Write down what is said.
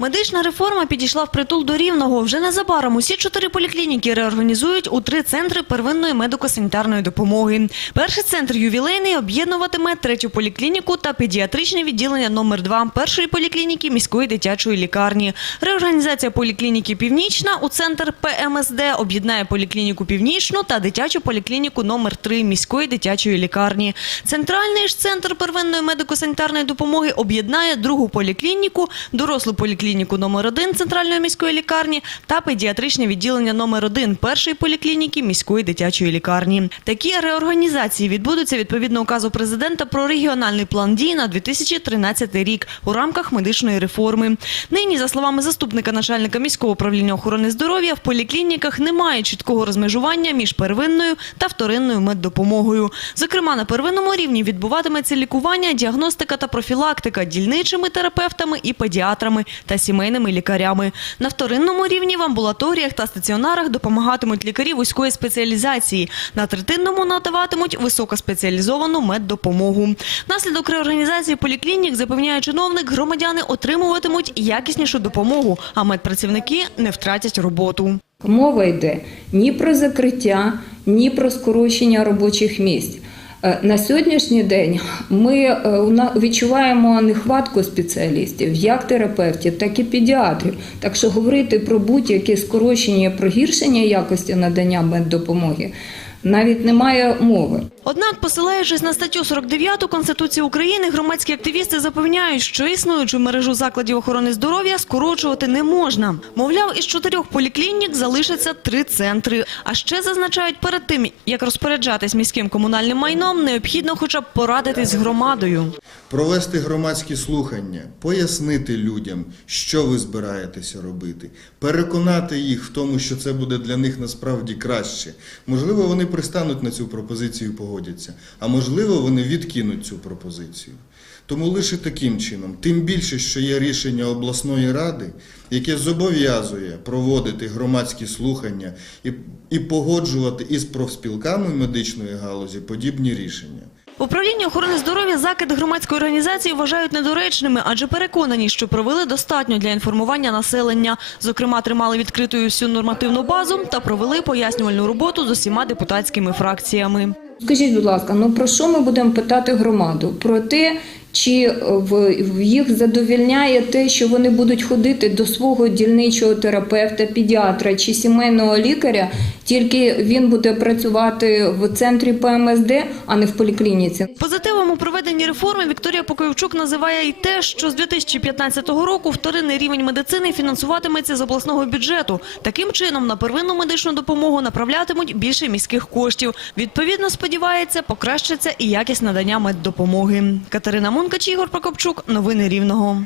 Медична реформа підійшла в притул до Рівного. Вже незабаром усі чотири поліклініки реорганізують у три центри первинної медико-санітарної допомоги. Перший центр ювілейний об'єднуватиме третю поліклініку та педіатричне відділення номер 2 першої поліклініки міської дитячої лікарні. Реорганізація поліклініки Північна у центр ПМСД об'єднає поліклініку Північну та дитячу поліклініку номер 3 міської дитячої лікарні. Центральний ж центр первинної медико-санітарної допомоги об'єднає другу поліклініку, дорослу поліклініку номер 1 центральної міської лікарні та педіатричне відділення номер 1 першої поліклініки міської дитячої лікарні. Такі реорганізації відбудуться відповідно указу президента про регіональний план дій на 2013 рік у рамках медичної реформи. Нині, за словами заступника начальника міського управління охорони здоров'я, в поліклініках немає чіткого розмежування між первинною та вторинною меддопомогою. Зокрема, на первинному рівні відбуватиметься лікування, діагностика та профілактика дільничими терапевтами і педіатрами та сімейними лікарями. На вторинному рівні в амбулаторіях та стаціонарах допомагатимуть лікарі вузької спеціалізації. На третинному надаватимуть високоспеціалізовану меддопомогу. Внаслідок реорганізації поліклінік, запевняє чиновник, громадяни отримуватимуть якіснішу допомогу, а медпрацівники не втратять роботу. Мова йде ні про закриття, ні про скорочення робочих місць. Е, На сьогоднішній день ми е, відчуваємо нехватку спеціалістів, як терапевтів, так і педіатрів. Так що говорити про будь-яке скорочення, прогіршення якості надання меддопомоги навіть немає мови. Однак, посилаючись на статтю 49 Конституції України, громадські активісти запевняють, що існуючу мережу закладів охорони здоров'я скорочувати не можна. Мовляв, із чотирьох поліклінік залишаться три центри. А ще зазначають, перед тим як розпоряджатись міським комунальним майном, необхідно хоча б порадитись з громадою. Провести громадські слухання, пояснити людям, що ви збираєтеся робити, переконати їх в тому, що це буде для них насправді краще. Можливо, вони пристануть на цю пропозицію і погодяться, а можливо, вони відкинуть цю пропозицію. Тому лише таким чином, тим більше, що є рішення обласної ради, яке зобов'язує проводити громадські слухання і, і погоджувати із профспілками медичної галузі подібні рішення. В Управлінні охорони здоров'я закид громадської організації вважають недоречними, адже переконані, що провели достатньо для інформування населення. Зокрема, тримали відкритою всю нормативну базу та провели пояснювальну роботу з усіма депутатськими фракціями. Скажіть, будь ласка, ну про що ми будемо питати громаду? Про те, чи в, їх задовільняє те, що вони будуть ходити до свого дільничого терапевта, педіатра чи сімейного лікаря, тільки він буде працювати в центрі ПМСД, а не в поліклініці. Позитивом у проведенні реформи Вікторія Покойчук називає й те, що з 2015 року вторинний рівень медицини фінансуватиметься з обласного бюджету. Таким чином на первинну медичну допомогу направлятимуть більше міських коштів. Відповідно, сподівається, покращиться і якість надання меддопомоги. Катерина Мункач, Качігор Прокопчук. Новини Рівного.